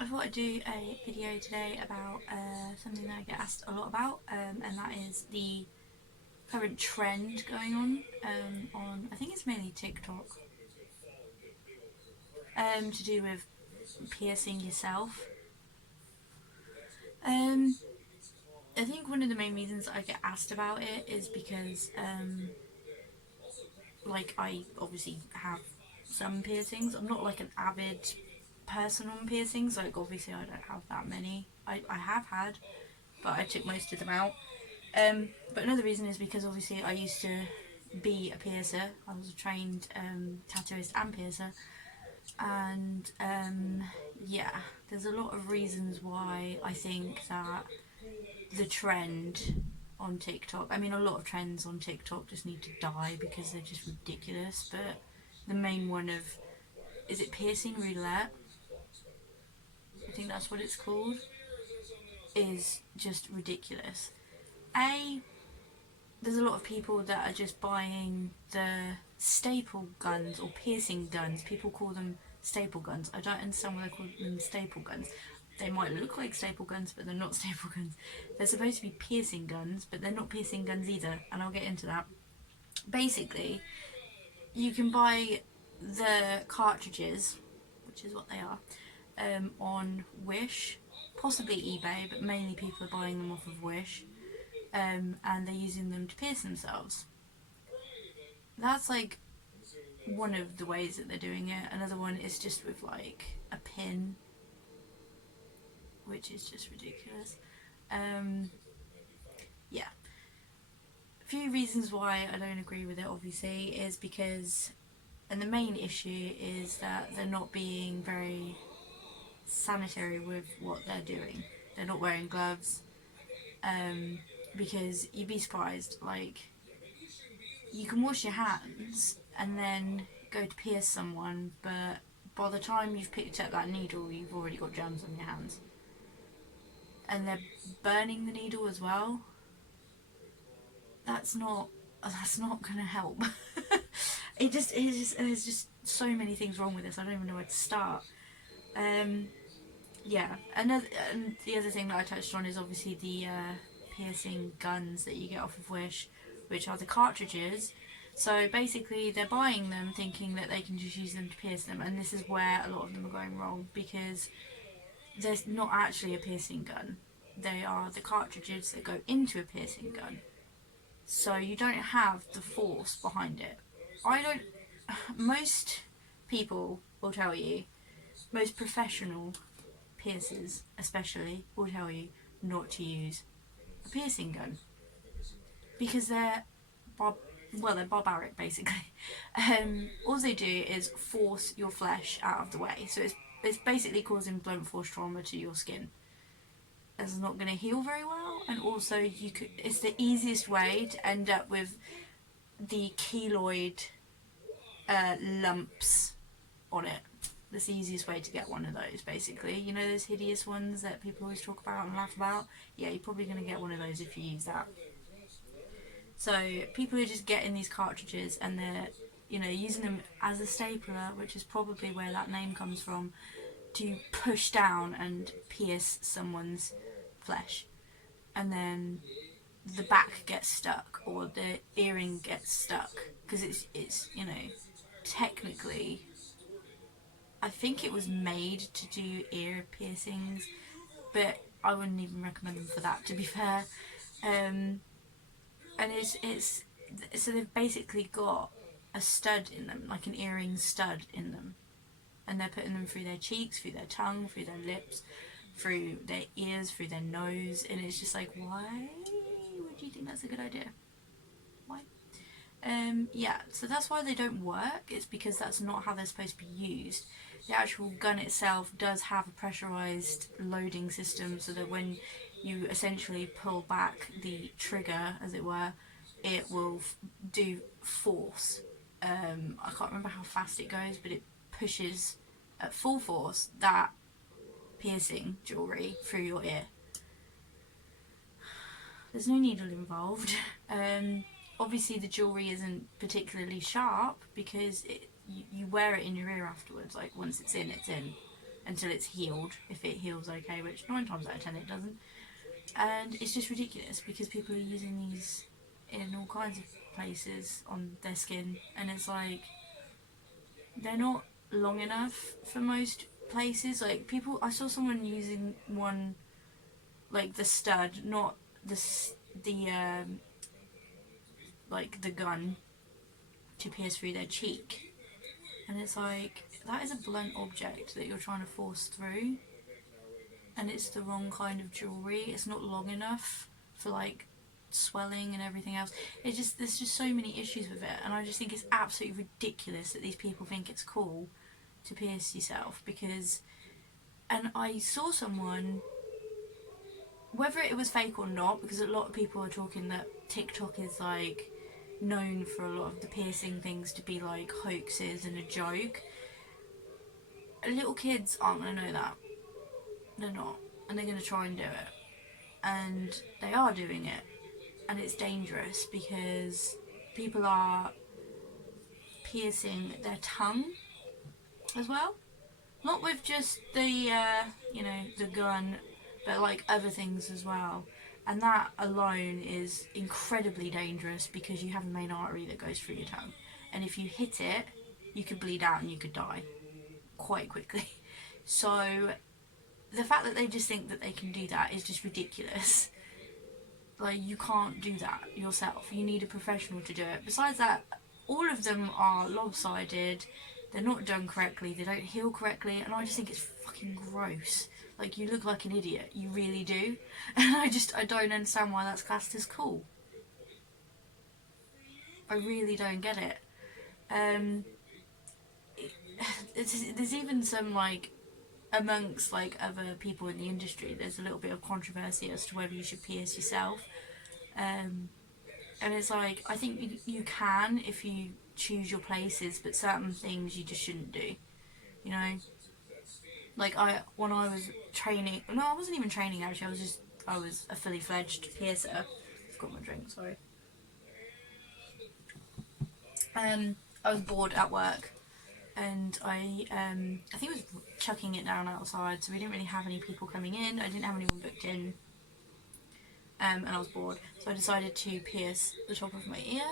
I thought I'd do a video today about something that I get asked a lot about, and that is the current trend going on I think it's mainly TikTok, to do with piercing yourself. Um, I think one of the main reasons I get asked about it is because, like, I obviously have some piercings. I'm not like an avid person on piercings. Like, obviously, I don't have that many. I have had, but I took most of them out. But another reason is because obviously I used to be a piercer. I was a trained tattooist and piercer, and yeah, there's a lot of reasons why I think that the trend on TikTok, I mean, a lot of trends on TikTok just need to die because they're just ridiculous. But the main one of, is it piercing roulette? I think that's what it's called. Is just ridiculous. A, there's a lot of people that are just buying the staple guns or piercing guns. People call them staple guns. I don't understand why they call them staple guns. They might look like staple guns, but they're not staple guns. They're supposed to be piercing guns, but they're not piercing guns either, and I'll get into that. Basically, you can buy the cartridges, which is what they are, on Wish, possibly eBay, but mainly people are buying them off of Wish. And they're using them to pierce themselves. That's like one of the ways that they're doing it. Another one is just with like a pin, which is just ridiculous. Yeah. A few reasons why I don't agree with it, obviously, is because, and the main issue is that they're not being very sanitary with what they're doing. They're not wearing gloves. Because you'd be surprised, like, you can wash your hands and then go to pierce someone, but by the time you've picked up that needle, you've already got germs on your hands. And they're burning the needle as well. That's not gonna help. There's just so many things wrong with this. I don't even know where to start. Yeah, and the other thing that I touched on is obviously the piercing guns that you get off of Wish, which are the cartridges. So basically they're buying them thinking that they can just use them to pierce them, and this is where a lot of them are going wrong, because there's not actually a piercing gun. They are the cartridges that go into a piercing gun. So you don't have the force behind it. Most people will tell you, most professional piercers especially will tell you not to use a piercing gun because they're barbaric basically. All they do is force your flesh out of the way, so it's basically causing blunt force trauma to your skin. It's not going to heal very well, and also it's the easiest way to end up with the keloid lumps on it. That's the easiest way to get one of those, basically. You know those hideous ones that people always talk about and laugh about? Yeah, you're probably going to get one of those if you use that. So people are just getting these cartridges and they're, using them as a stapler, which is probably where that name comes from, to push down and pierce someone's flesh. And then the back gets stuck, or the earring gets stuck, because it's technically, I think it was made to do ear piercings, but I wouldn't even recommend them for that, to be fair. And it's so they've basically got a stud in them, like an earring stud in them, and they're putting them through their cheeks, through their tongue, through their lips, through their ears, through their nose, and it's just like, why would you think that's a good idea? Why? Yeah, so that's why they don't work. It's because that's not how they're supposed to be used. The actual gun itself does have a pressurized loading system, so that when you essentially pull back the trigger, as it were, it will do force. I can't remember how fast it goes, but it pushes at full force that piercing jewellery through your ear. There's no needle involved. Obviously the jewellery isn't particularly sharp because you wear it in your ear afterwards. Like, once it's in, until it's healed, if it heals okay, which 9 times out of 10 it doesn't. And it's just ridiculous because people are using these in all kinds of places on their skin, and it's like they're not long enough for most places. Like people, I saw someone using one, like the stud, not the like the gun, to pierce through their cheek, and it's like that is a blunt object that you're trying to force through, and it's the wrong kind of jewelry. It's not long enough for like swelling and everything else. There's just so many issues with it, and I just think it's absolutely ridiculous that these people think it's cool to pierce yourself. Because, and I saw someone, whether it was fake or not, because a lot of people are talking that TikTok is like known for a lot of the piercing things to be like hoaxes and a joke. Little kids aren't going to know that. They're not. And they're going to try and do it. And they are doing it. And it's dangerous because people are piercing their tongue as well. Not with just the, the gun, but like other things as well. And that alone is incredibly dangerous because you have a main artery that goes through your tongue. And if you hit it, you could bleed out and you could die quite quickly. So the fact that they just think that they can do that is just ridiculous. Like, you can't do that yourself. You need a professional to do it. Besides that, all of them are lopsided. They're not done correctly. They don't heal correctly. And I just think it's fucking gross. Like, you look like an idiot. You really do. And I don't understand why that's classed as cool. I really don't get it. There's even some, like, amongst like other people in the industry, there's a little bit of controversy as to whether you should pierce yourself, and it's like, I think you can if you choose your places, but certain things you just shouldn't do, you know. Like when I was training, no, I wasn't even training actually, I was a fully fledged piercer. I've got my drink, sorry. I was bored at work, and I think I was chucking it down outside, so we didn't really have any people coming in. I didn't have anyone booked in, and I was bored, so I decided to pierce the top of my ear,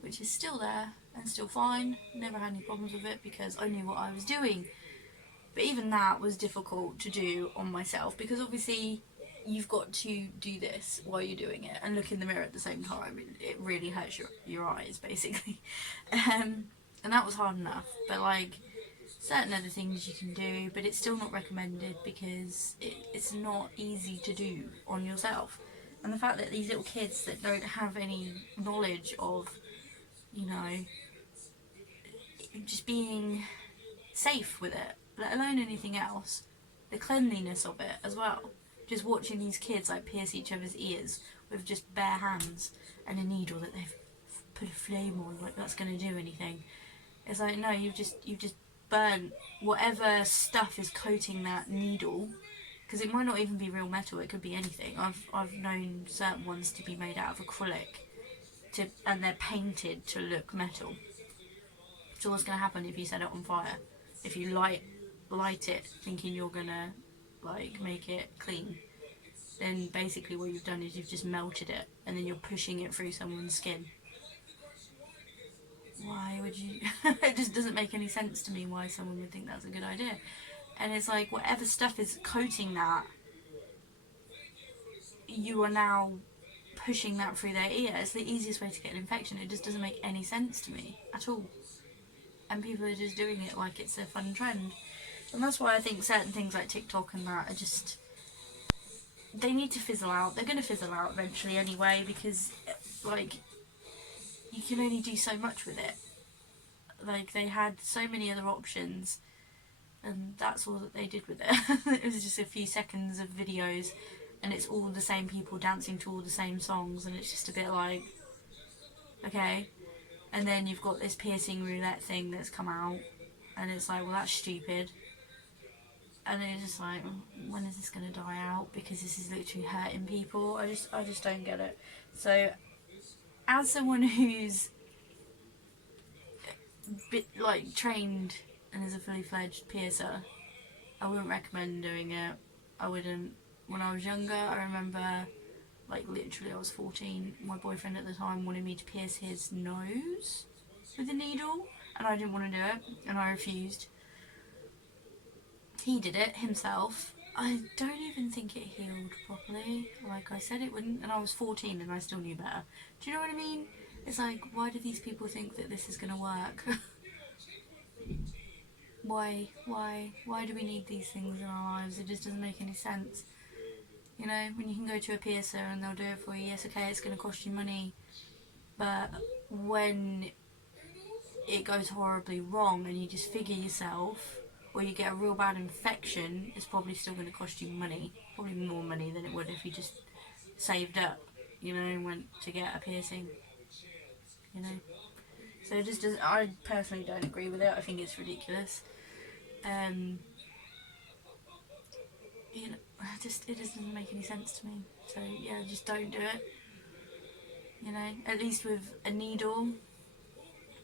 which is still there and still fine. Never had any problems with it because I knew what I was doing. But even that was difficult to do on myself because obviously you've got to do this while you're doing it and look in the mirror at the same time. It really hurts your eyes basically. And that was hard enough, but like certain other things you can do, but it's still not recommended because it's not easy to do on yourself. And the fact that these little kids that don't have any knowledge of, you know, just being safe with it, let alone anything else, the cleanliness of it as well. Just watching these kids like pierce each other's ears with just bare hands and a needle that they've put a flame on, like that's going to do anything. It's like, no, you've just burnt whatever stuff is coating that needle, because it might not even be real metal. It could be anything. I've known certain ones to be made out of acrylic, and they're painted to look metal. So what's going to happen if you set it on fire? If you light it thinking you're gonna like make it clean, then basically what you've done is you've just melted it, and then you're pushing it through someone's skin. Why would you? It just doesn't make any sense to me why someone would think that's a good idea. And it's like, whatever stuff is coating that, you are now pushing that through their ear. It's the easiest way to get an infection. It just doesn't make any sense to me at all. And people are just doing it like it's a fun trend. And that's why I think certain things like TikTok and that are just, they need to fizzle out. They're going to fizzle out eventually anyway, because like, you can only do so much with it. Like, they had so many other options, and that's all that they did with it. It was just a few seconds of videos, and it's all the same people dancing to all the same songs, and it's just a bit like, okay. And then you've got this piercing roulette thing that's come out, and it's like, well, that's stupid. And then it's just like, when is this going to die out? Because this is literally hurting people. I just don't get it. So, as someone who's trained and is a fully fledged piercer, I wouldn't recommend doing it. I wouldn't. When I was younger, I remember, like literally I was 14, my boyfriend at the time wanted me to pierce his nose with a needle, and I didn't want to do it, and I refused. He did it himself. I don't even think it healed properly, like I said it wouldn't, and I was 14 and I still knew better. Do you know what I mean? It's like, why do these people think that this is going to work? Why do we need these things in our lives? It just doesn't make any sense. You know, when you can go to a piercer and they'll do it for you, yes, okay, it's going to cost you money, but when it goes horribly wrong and you disfigure yourself, or you get a real bad infection, it's probably still going to cost you money. Probably more money than it would if you just saved up, you know, and went to get a piercing, you know. So it just doesn't, I personally don't agree with it. I think it's ridiculous. You know, it doesn't make any sense to me. So yeah, just don't do it. You know, at least with a needle,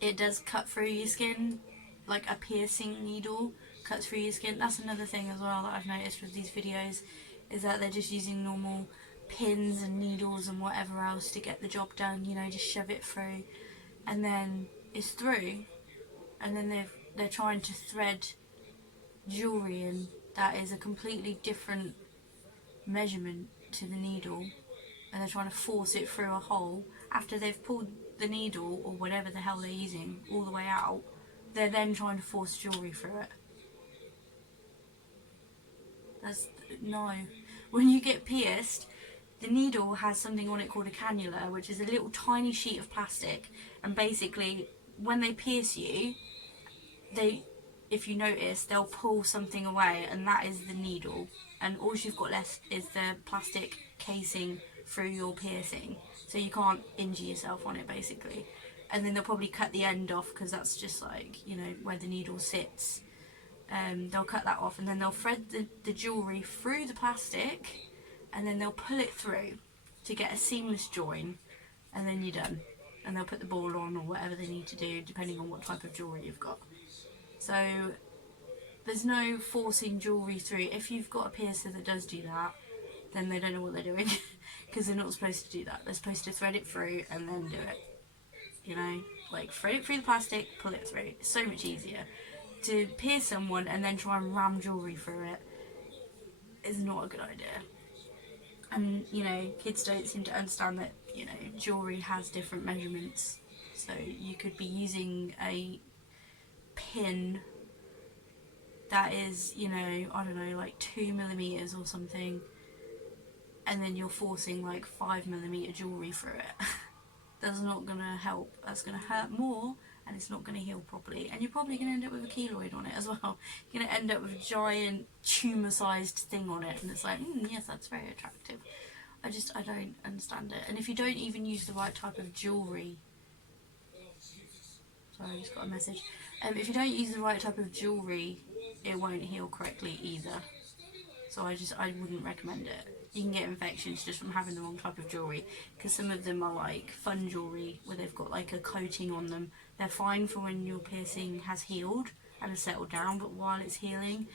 it does cut through your skin, like a piercing needle cuts through your skin. That's another thing as well that I've noticed with these videos, is that they're just using normal pins and needles and whatever else to get the job done. You know, just shove it through, and then it's through, and then they're trying to thread jewellery in that is a completely different measurement to the needle, and they're trying to force it through a hole after they've pulled the needle or whatever the hell they're using all the way out. They're then trying to force jewellery through it. That's no. When you get pierced, the needle has something on it called a cannula, which is a little tiny sheet of plastic, and basically when they pierce you, if you notice, they'll pull something away, and that is the needle, and all you've got left is the plastic casing through your piercing, so you can't injure yourself on it basically. And then they'll probably cut the end off, because that's just like, you know, where the needle sits. They'll cut that off, and then they'll thread the jewellery through the plastic, and then they'll pull it through to get a seamless join, and then you're done. And they'll put the ball on or whatever they need to do, depending on what type of jewellery you've got. So there's no forcing jewellery through. If you've got a piercer that does do that, then they don't know what they're doing, because they're not supposed to do that. They're supposed to thread it through and then do it. You know, like thread it through the plastic, pull it through. It's so much easier. To pierce someone and then try and ram jewellery through it is not a good idea. And, you know, kids don't seem to understand that, you know, jewellery has different measurements. So you could be using a pin that is, you know, I don't know, like 2mm or something, and then you're forcing like 5mm jewellery through it. That's not going to help. That's going to hurt more, and it's not going to heal properly, and you're probably going to end up with a keloid on it as well. You're going to end up with a giant tumour-sized thing on it, and it's like, yes, that's very attractive. I don't understand it. And if you don't even use the right type of jewellery, sorry, I just got a message. If you don't use the right type of jewellery, it won't heal correctly either. So I wouldn't recommend it. You can get infections just from having the wrong type of jewellery, because some of them are like fun jewellery where they've got like a coating on them. They're fine for when your piercing has healed and has settled down, but while it's healing,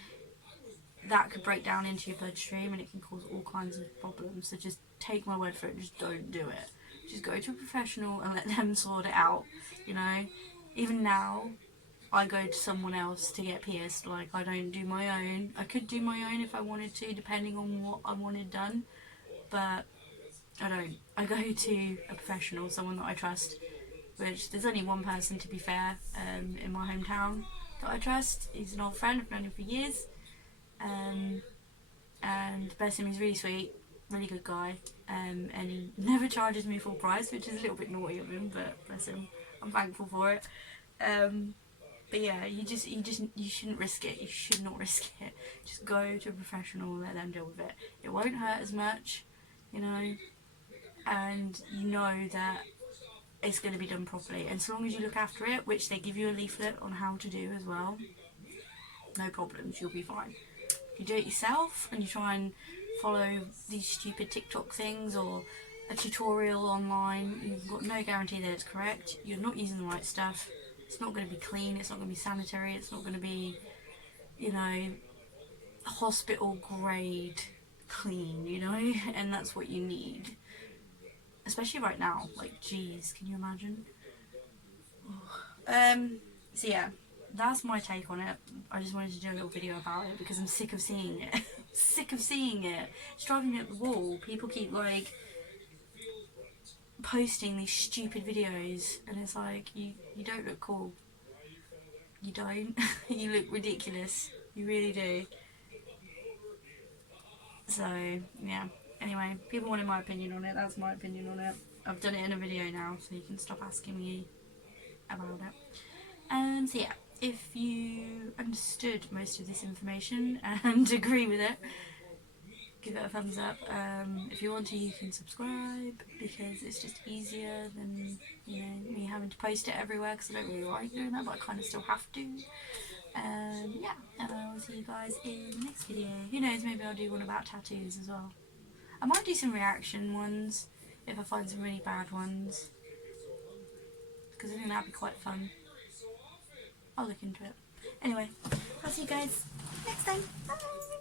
that could break down into your bloodstream and it can cause all kinds of problems. So just take my word for it, just don't do it. Just go to a professional and let them sort it out, you know. Even now, I go to someone else to get pierced. Like, I don't do my own. I could do my own if I wanted to, depending on what I wanted done, but I don't. I go to a professional, someone that I trust, which there's only one person, to be fair, in my hometown that I trust. He's an old friend, I've known him for years, and bless him, he's really sweet, really good guy, and he never charges me full price, which is a little bit naughty of him, but bless him, I'm thankful for it. But yeah, you shouldn't risk it. You should not risk it. Just go to a professional and let them deal with it. It won't hurt as much, you know, and you know that it's going to be done properly. And so long as you look after it, which they give you a leaflet on how to do as well, no problems, you'll be fine. If you do it yourself and you try and follow these stupid TikTok things or a tutorial online, you've got no guarantee that it's correct. You're not using the right stuff. It's not going to be clean, it's not going to be sanitary, it's not going to be, you know, hospital grade clean, you know, and that's what you need, especially right now. Like, geez, can you imagine? So yeah, that's my take on it. I just wanted to do a little video about it because I'm sick of seeing it. Sick of seeing it. It's driving me up the wall. People keep like posting these stupid videos, and it's like, you don't look cool. You don't. You look ridiculous. You really do. So yeah. Anyway, people wanted my opinion on it. That's my opinion on it. I've done it in a video now, so you can stop asking me about it. So yeah, if you understood most of this information and agree with it, give it a thumbs up. If you want to, you can subscribe because it's just easier than, you know, me having to post it everywhere because I don't really like doing that, but I kind of still have to. Yeah, and I will see you guys in the next video. Who knows, maybe I'll do one about tattoos as well. I might do some reaction ones if I find some really bad ones, because I think that'd be quite fun. I'll look into it. Anyway, I'll see you guys next time. Bye!